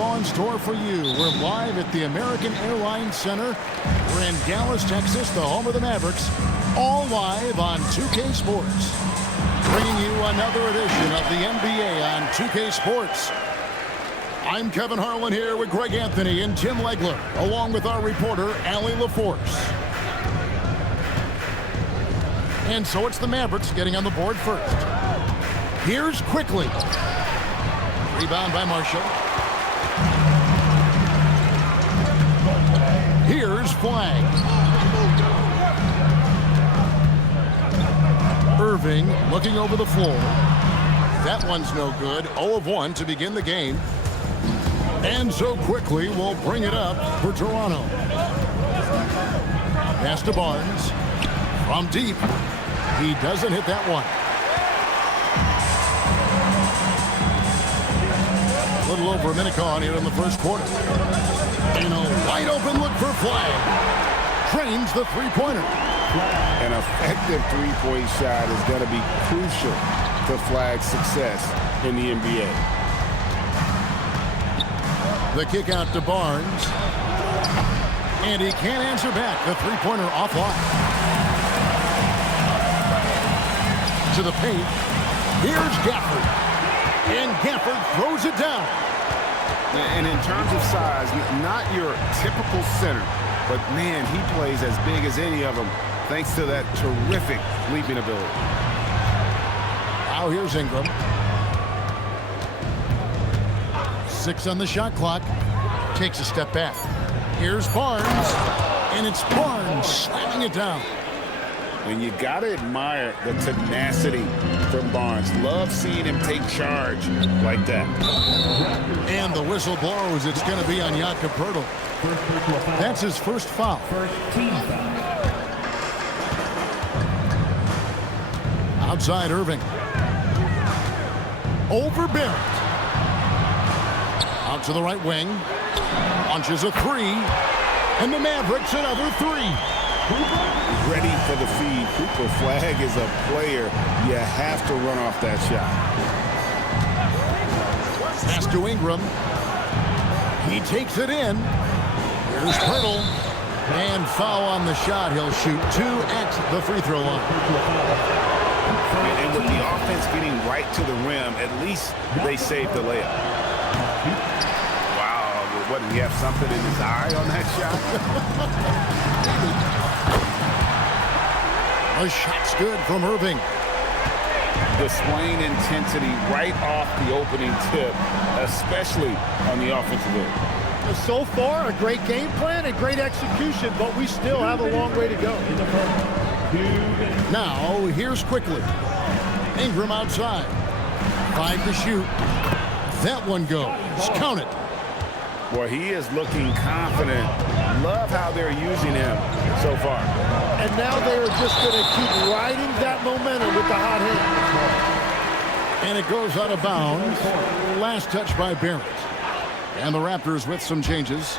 basketball in store for you. We're live at the American Airlines Center. We're in Dallas, Texas, the home of the Mavericks. All live on 2K Sports. Bringing you another edition of the NBA on 2K Sports. I'm Kevin Harlan here with Greg Anthony and Tim Legler, along with our reporter, Allie LaForce. And so it's the Mavericks getting on the board first. Here's quickly. Rebound by Marshall. Here's Flag. Irving looking over the floor. That one's no good. 0 of 1 to begin the game. And so quickly we'll bring it up for Toronto. Pass to Barnes. From deep. He doesn't hit that one. A little over a minute gone here in the first quarter. And a wide open look for Flag. Drains the three-pointer. An effective three-point shot is going to be crucial to Flag's success in the NBA. The kick out to Barnes. And he can't answer back. The three-pointer offline. To the paint. Here's Gafford. And Gafford throws it down. And in terms of size, not your typical center, but man, he plays as big as any of them thanks to that terrific leaping ability. Now here's Ingram. 6 on the shot clock. Takes a step back. Here's Barnes. And it's Barnes slamming it down. And you got to admire the tenacity from Barnes. Love seeing him take charge like that. And the whistle blows. It's going to be on Jakob Poeltl. That's his first foul. First team foul. Outside Irving. Over Barrett. Out to the right wing. Launches a three. And the Mavericks another three. Ready for the feed. Cooper Flag is a player. You have to run off that shot. Pass to Ingram. He takes it in. Here's Poeltl. And foul on the shot. He'll shoot 2 at the free throw line. And with the offense getting right to the rim, at least they saved the layup. Wow. What, did he have something in his eye on that shot? The shot's good from Irving. Displaying intensity right off the opening tip, especially on the offensive end. So far, a great game plan and great execution, but we still have a long way to go. Now, here's quickly. Ingram outside. 5 to shoot. That one goes. Count it. Boy, he is looking confident. Love how they're using him so far. And now they are just going to keep riding that momentum with the hot hand. And it goes out of bounds. Last touch by Barrett. And the Raptors with some changes.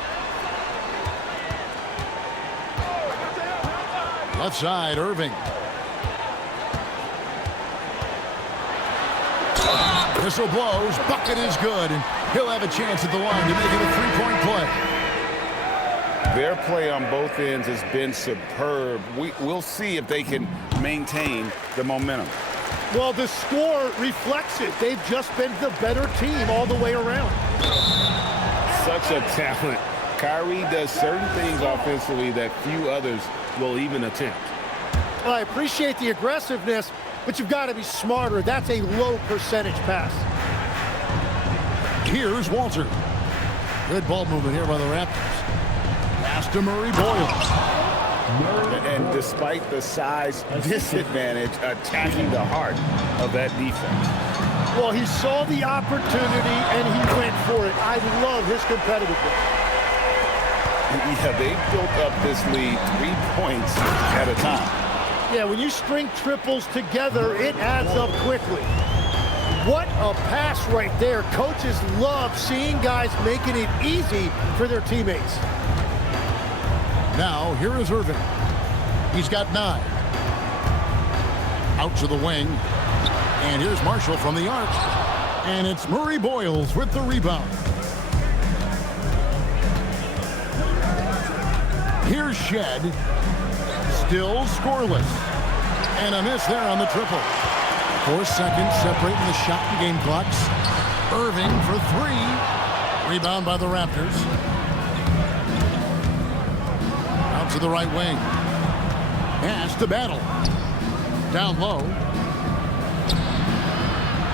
Left side, Irving. Whistle blows. Bucket is good. And he'll have a chance at the line to make it a three-point play. Their play on both ends has been superb. We'll see if they can maintain the momentum. Well, the score reflects it. They've just been the better team all the way around. Such a talent. Kyrie does certain things offensively that few others will even attempt. Well, I appreciate the aggressiveness, but you've got to be smarter. That's a low percentage pass. Here's Walter. Good ball movement here by the Raptors. Pass to Murray Boyle. And despite the size disadvantage, attacking the heart of that defense. Well, he saw the opportunity and he went for it. I love his competitiveness. Yeah, they built up this lead 3 points at a time. Yeah, when you string triples together, it adds up quickly. What a pass right there. Coaches love seeing guys making it easy for their teammates. Now, here is Irving. He's got 9. Out to the wing. And here's Marshall from the arc. And it's Murray Boyles with the rebound. shed. Still scoreless. And a miss there on the triple. 4 seconds separating the shot and game clocks. Irving for 3. Rebound by the Raptors. Out to the right wing. Pass to Battle. Down low.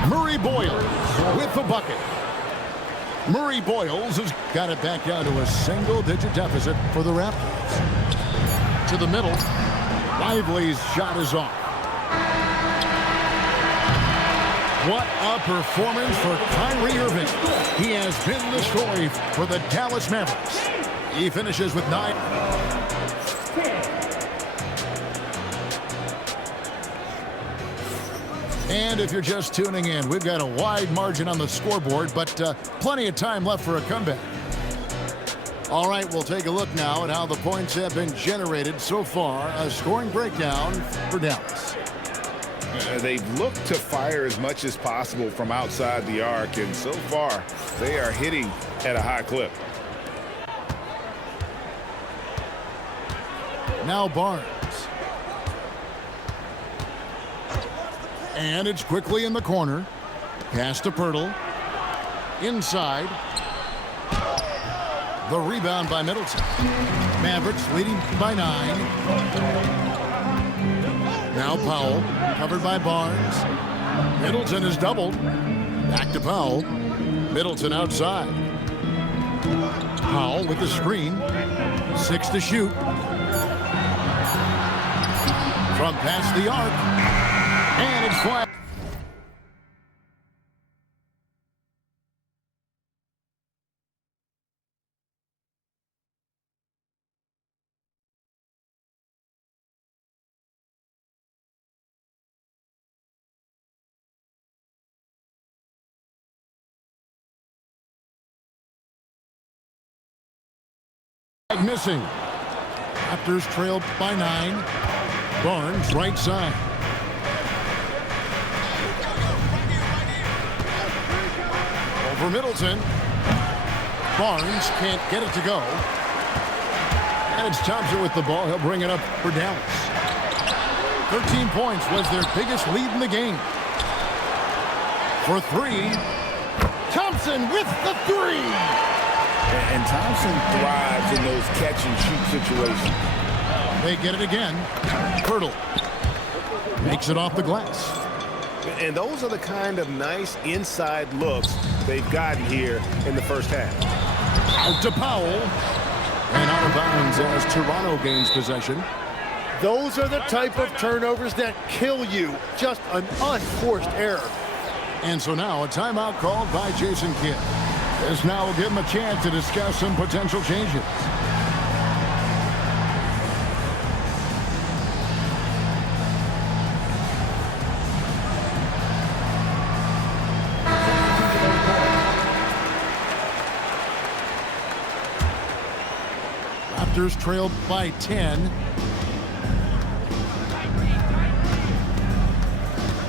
Murray Boyles with the bucket. Murray Boyles has got it back down to a single-digit deficit for the Raptors. To the middle. Lively's shot is off. What a performance for Kyrie Irving. He has been the story for the Dallas Mavericks. He finishes with 9. And if you're just tuning in, we've got a wide margin on the scoreboard, but plenty of time left for a comeback. All right, we'll take a look now at how the points have been generated so far. A scoring breakdown for Dallas. They've looked to fire as much as possible from outside the arc, and so far they are hitting at a high clip. Now Barnes. And it's quickly in the corner. Pass to Pirtle. Inside. The rebound by Middleton. Mavericks leading by 9. Now Powell, covered by Barnes. Middleton is doubled. Back to Powell. Middleton outside. Powell with the screen. 6 to shoot. From past the arc. And it's flat. Missing. Raptors trailed by 9. Barnes right side. Over Middleton. Barnes can't get it to go. And it's Thompson with the ball. He'll bring it up for Dallas. 13 points was their biggest lead in the game. For 3. Thompson with the 3. And Thompson thrives in those catch-and-shoot situations. They get it again. Pirtle makes it off the glass. And those are the kind of nice inside looks they've gotten here in the first half. Out to Powell. And out of bounds as Toronto gains possession. Those are the type of turnovers that kill you. Just an unforced error. And so now a timeout called by Jason Kidd. This now will give him a chance to discuss some potential changes. Raptors trailed by 10.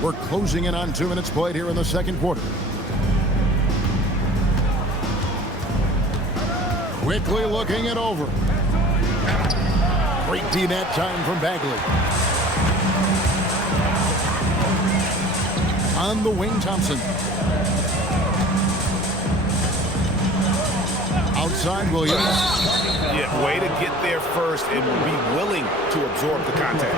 We're closing in on 2 minutes played here in the second quarter. Quickly looking it over. Great D that time from Bagley. On the wing, Thompson. Outside, Williams. Yeah, way to get there first and be willing to absorb the contact.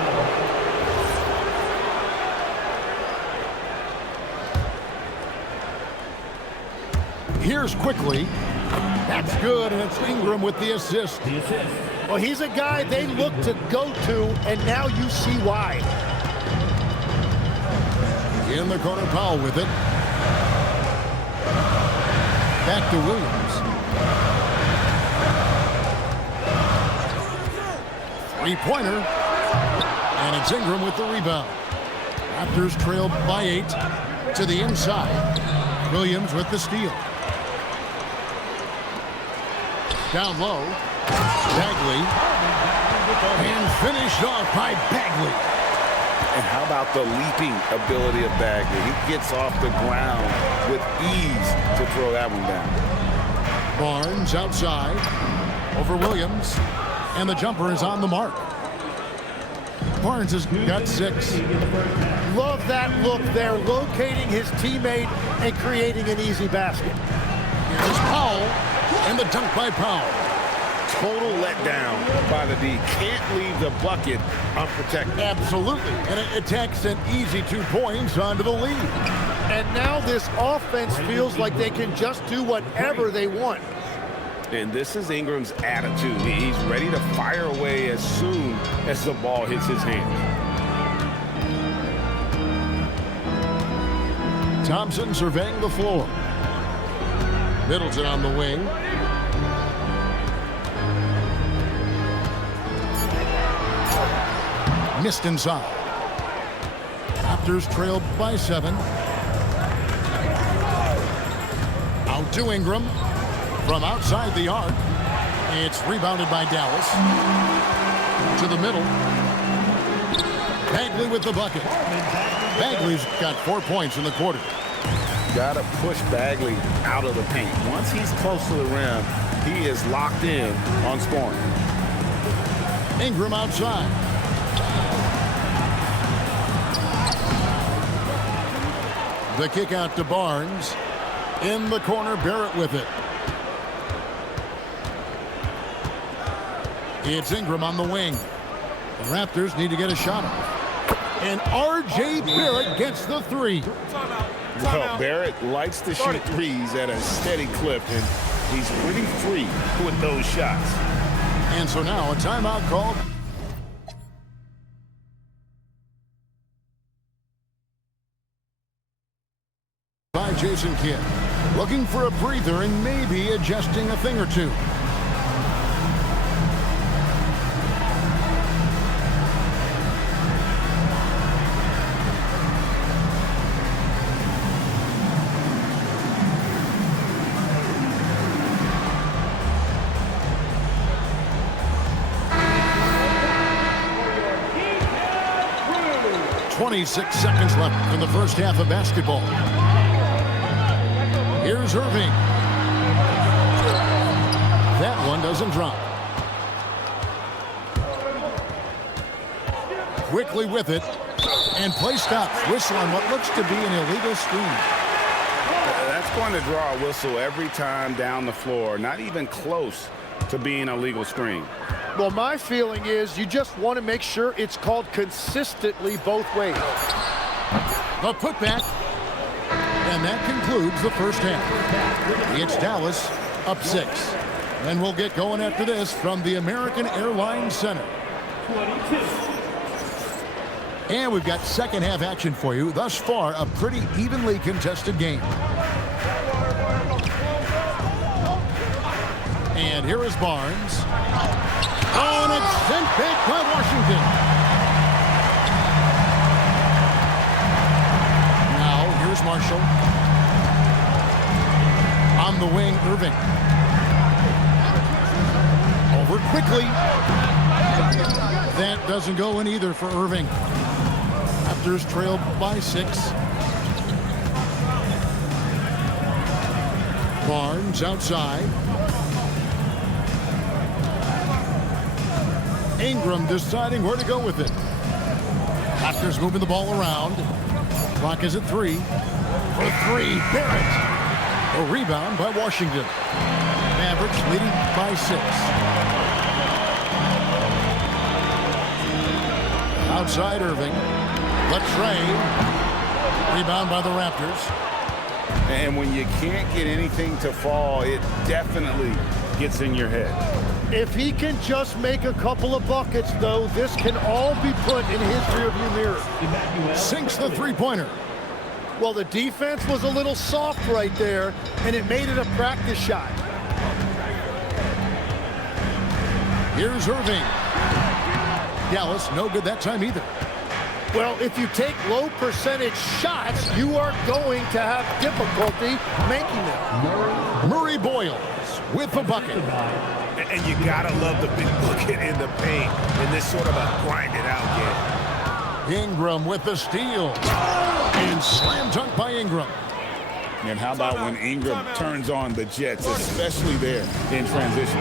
Here's quickly. That's good, and it's Ingram with the assist. Well, he's a guy they look to go to, and now you see why. In the corner, Powell with it. Back to Williams. 3-pointer. And it's Ingram with the rebound. Raptors trailed by 8 to the inside. Williams with the steal. Down low. Bagley. And finished off by Bagley. And how about the leaping ability of Bagley? He gets off the ground with ease to throw that one down. Barnes outside. Over Williams. And the jumper is on the mark. Barnes has got 6. Love that look there, locating his teammate and creating an easy basket. Here's Powell, and the dunk by Powell. Total letdown by the D. Can't leave the bucket unprotected. Absolutely, and it takes an easy 2 points onto the lead. And now this offense feels like they can just do whatever they want. And this is Ingram's attitude. He's ready to fire away as soon as the ball hits his hands. Thompson surveying the floor. Middleton on the wing. Missed inside. Raptors trailed by 7. Out to Ingram. From outside the arc. It's rebounded by Dallas. To the middle. Bagley with the bucket. Bagley's got 4 points in the quarter. Got to push Bagley out of the paint. Once he's close to the rim, he is locked in on scoring. Ingram outside. The kick out to Barnes. In the corner, Barrett with it. It's Ingram on the wing. The Raptors need to get a shot off. And R.J. Barrett gets the 3. Well, Barrett likes to shoot threes at a steady clip, and he's pretty free with those shots. And so now a timeout called by Jason Kidd. Looking for a breather and maybe adjusting a thing or two. .26 seconds left in the first half of basketball. Here's Irving. That one doesn't drop. Quickly with it. And play stops. Whistle on what looks to be an illegal screen. That's going to draw a whistle every time down the floor. Not even close to being a legal screen. Well, my feeling is you just want to make sure it's called consistently both ways. The putback. And that concludes the first half. It's Dallas up 6. And we'll get going after this from the American Airlines Center. And we've got second half action for you. Thus far, a pretty evenly contested game. And here is Barnes. Oh, and it's sent back by Washington. Now, here's Marshall. On the wing, Irving. Over quickly. That doesn't go in either for Irving. Raptors trailed by 6. Barnes outside. Ingram deciding where to go with it. Raptors moving the ball around. Clock is at 3. For 3, Barrett. A rebound by Washington. Mavericks leading by 6. Outside Irving. Latrey. Rebound by the Raptors. And when you can't get anything to fall, it definitely gets in your head. If he can just make a couple of buckets, though, this can all be put in his rearview mirror. Sinks the three-pointer. Well, the defense was a little soft right there, and it made it a practice shot. Here's Irving. Dallas, no good that time either. Well, if you take low percentage shots, you are going to have difficulty making them. Murray Boyles with the bucket. And you gotta love the big bucket in the paint in this sort of a grind-it-out game. Ingram with the steal. And slam dunk by Ingram. And how about when Ingram turns on the Jets, especially there in transition?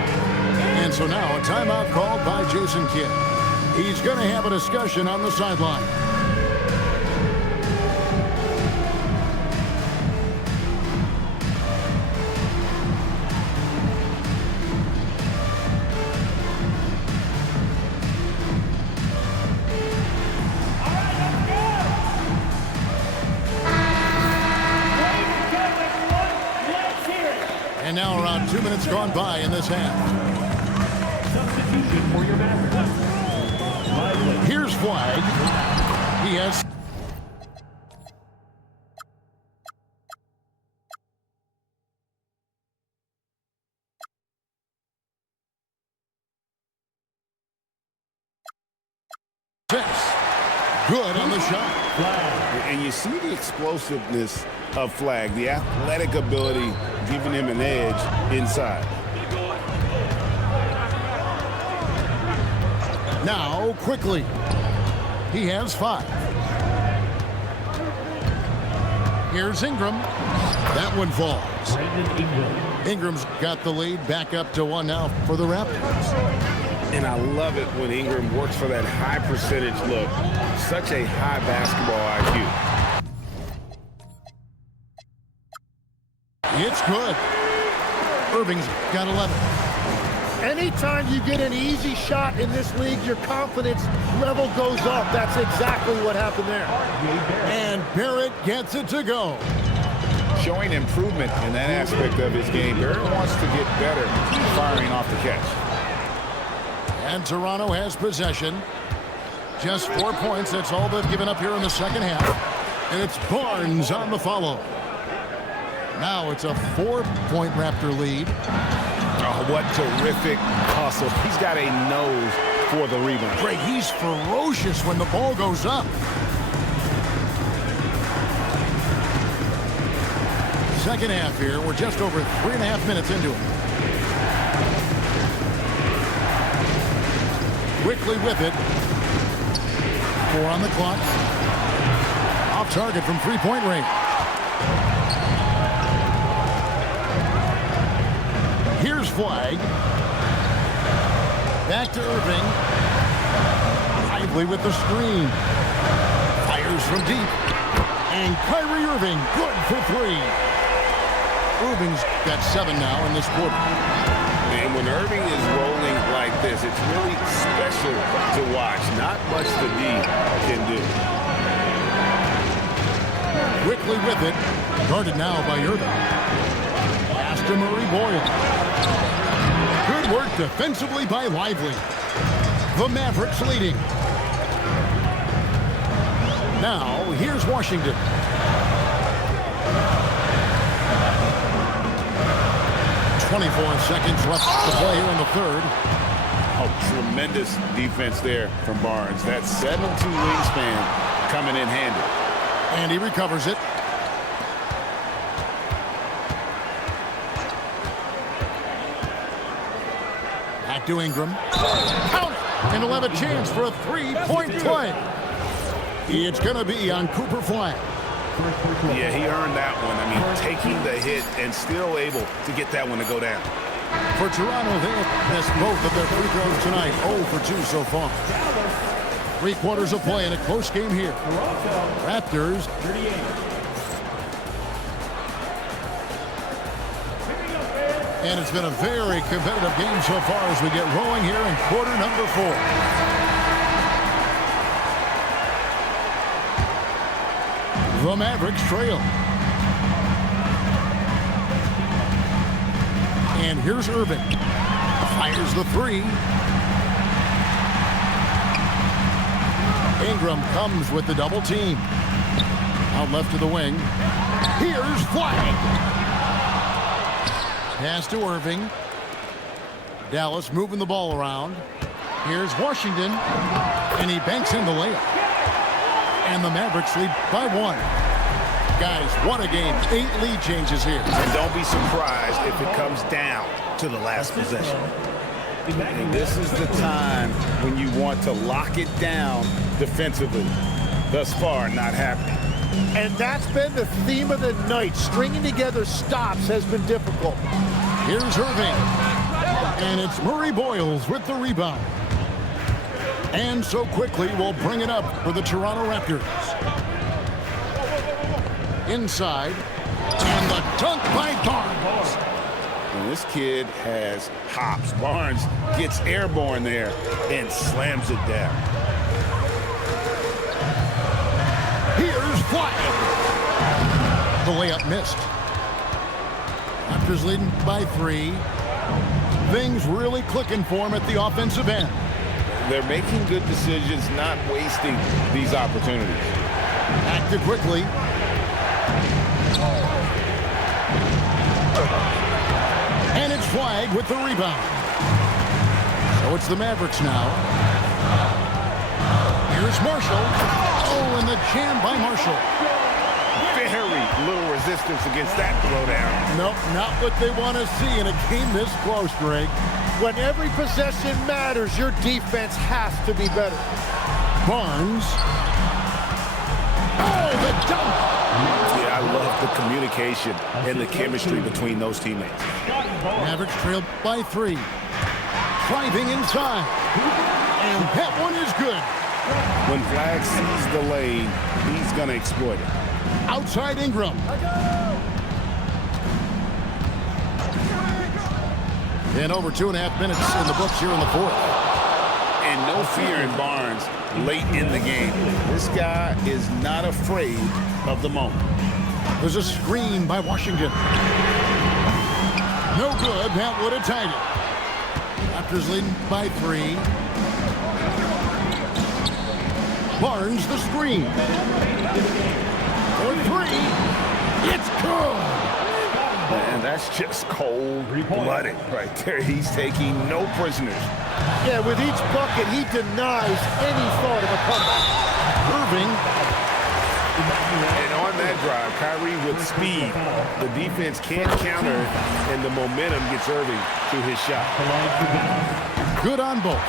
And so now a timeout called by Jason Kidd. He's going to have a discussion on the sideline. And now around 2 minutes gone by in this half. Substitution for your Mavericks. Here's Flag. He has... Good on the shot. And you see the explosiveness of Flag, the athletic ability giving him an edge inside. Now, quickly. He has 5. Here's Ingram. That one falls. Ingram's got the lead back up to 1 now for the Raptors. And I love it when Ingram works for that high percentage look. Such a high basketball IQ. It's good. Irving's got 11. Anytime you get an easy shot in this league, your confidence level goes up. That's exactly what happened there. And Barrett gets it to go. Showing improvement in that aspect of his game. Barrett wants to get better firing off the catch. And Toronto has possession. Just 4 points. That's all they've given up here in the second half. And it's Barnes on the follow. Now it's a 4-point Raptor lead. Oh, what terrific hustle. He's got a nose for the rebound. Greg, he's ferocious when the ball goes up. Second half here. We're just over 3.5 minutes into it. Quickly with it. 4 on the clock. Off target from 3-point range. Here's Flag. Back to Irving. Lively with the screen. Fires from deep. And Kyrie Irving, good for 3. Irving's got 7 now in this quarter. And when Irving is rolling like this, it's really special to watch. Not much the D can do. Quickly with it. Guarded now by Irving. Pass to Murray Boyle. Good work defensively by Lively. The Mavericks leading. Now, here's Washington. Seconds left to play here in the third. Oh, tremendous defense there from Barnes. That 7'2" wingspan coming in handy. And he recovers it. Back to Ingram. Count it! And he'll have a chance for a 3-point play. It's going to be on Cooper Flag. Yeah, he earned that one. I mean, taking the hit and still able to get that one to go down. For Toronto, they have missed both of their free throws tonight. 0 for 2 so far. 3 quarters of play in a close game here. Raptors. And it's been a very competitive game so far as we get rolling here in quarter number 4. The Mavericks trail. And here's Irving. Fires the 3. Ingram comes with the double team. Out left to the wing. Here's Flag. Pass to Irving. Dallas moving the ball around. Here's Washington. And he banks in the layup. And the Mavericks lead by 1. Guys, what a game. 8 lead changes here. And don't be surprised if it comes down to the last possession. And this is the time when you want to lock it down defensively. Thus far, not happening. And that's been the theme of the night. Stringing together stops has been difficult. Here's Irving. And it's Murray Boyles with the rebound. And so quickly will bring it up for the Toronto Raptors. Inside. And the dunk by Barnes. And this kid has hops. Barnes gets airborne there and slams it down. Here's Fibe. The layup missed. Raptors leading by 3. Things really clicking for him at the offensive end. They're making good decisions, not wasting these opportunities. Acted quickly. And it's Flag with the rebound. So it's the Mavericks now. Here's Marshall. Oh, and the jam by Marshall. Very little resistance against that throwdown. Nope, not what they want to see in a game this close, Greg. When every possession matters, your defense has to be better. Barnes. Oh, the dunk. Yeah, I love the communication and the chemistry between those teammates. Mavericks trailed by 3. Driving inside. And that one is good. When Flag sees the lane, he's going to exploit it. Outside Ingram. And over 2.5 minutes in the books here in the 4th. And no fear in Barnes late in the game. This guy is not afraid of the moment. There's a screen by Washington. No good. That would have tied it. Raptors leading by 3. Barnes the screen. For 3. It's good. And that's just cold-blooded right there. He's taking no prisoners. Yeah, with each bucket, he denies any thought of a comeback. Irving. And on that drive, Kyrie with speed. The defense can't counter, and the momentum gets Irving to his shot. Good on both.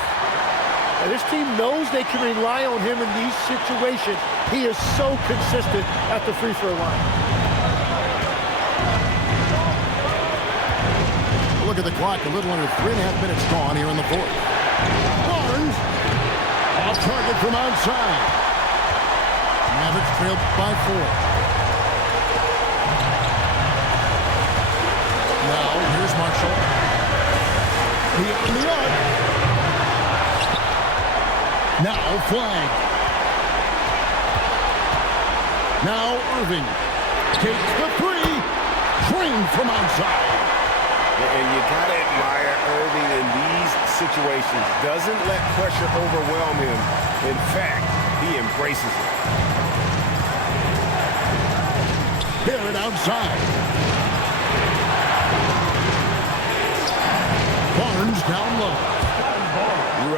And this team knows they can rely on him in these situations. He is so consistent at the free throw line. Look at the clock. A little under 3.5 minutes gone here in the 4th. Barnes. Off target from outside. Mavericks trailed by 4. Now, here's Marshall. In the arc. Now, Flag. Now, Irving. Takes the 3. Drained from outside. And you got to admire Irving in these situations. Doesn't let pressure overwhelm him. In fact, he embraces it. Barrett outside. Barnes down low.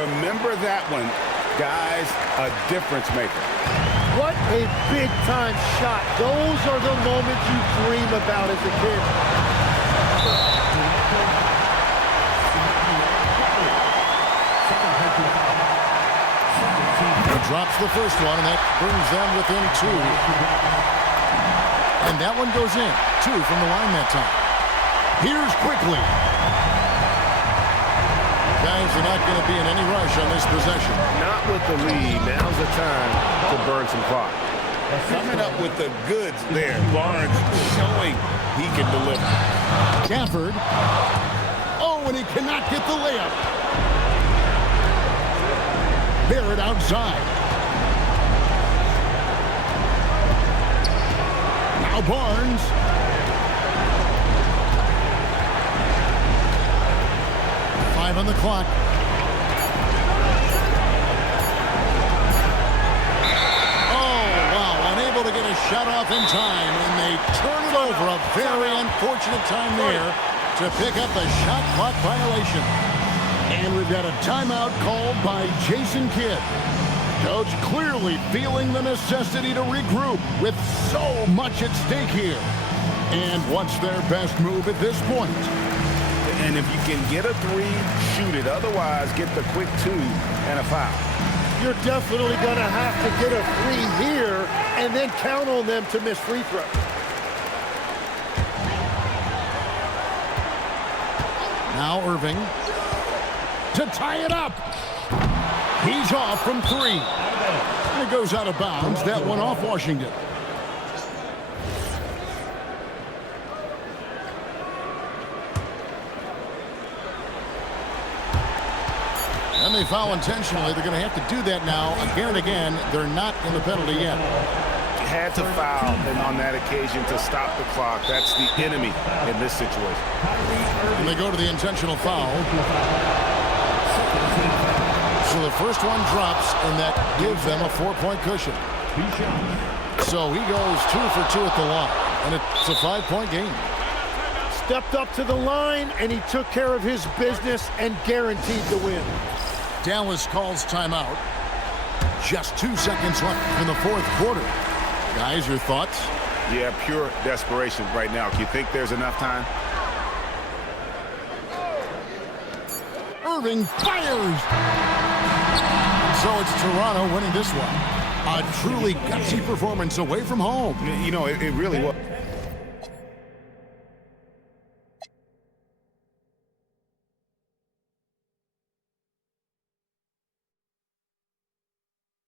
Remember that one, guys, a difference maker. What a big-time shot. Those are the moments you dream about as a kid. He drops the first one, and that brings them within 2. And that one goes in. 2 from the line that time. Here's quickly. Guys are not going to be in any rush on this possession. Not with the lead. Now's the time to burn some clock. Coming up with the goods there. Barnes showing he can deliver. Gafford. Oh, and he cannot get the layup. Barrett outside. Now Barnes. On the clock. Oh, wow. Unable to get a shot off in time, and they turn it over. A very unfortunate time there to pick up a shot clock violation. And we've got a timeout called by Jason Kidd. Coach clearly feeling the necessity to regroup with so much at stake here. And what's their best move at this point? And if you can get a 3, shoot it. Otherwise, get the quick 2 and a foul. You're definitely going to have to get a 3 here and then count on them to miss free throws. Now Irving. to tie it up. He's off from 3. And it goes out of bounds. That one off Washington. And they foul intentionally. They're going to have to do that now again and again. They're not in the penalty yet. Had to foul, and on that occasion to stop the clock. That's the enemy in this situation. And they go to the intentional foul. So the first one drops, and that gives them a 4-point cushion. So he goes 2 for 2 at the line, and it's a 5-point game. Stepped up to the line, and he took care of his business and guaranteed the win. Dallas calls timeout. Just 2 seconds left in the fourth quarter. Guys, your thoughts? Yeah, pure desperation right now. Do you think there's enough time? Irving fires. So it's Toronto winning this one. A truly gutsy performance away from home. You know, it really was.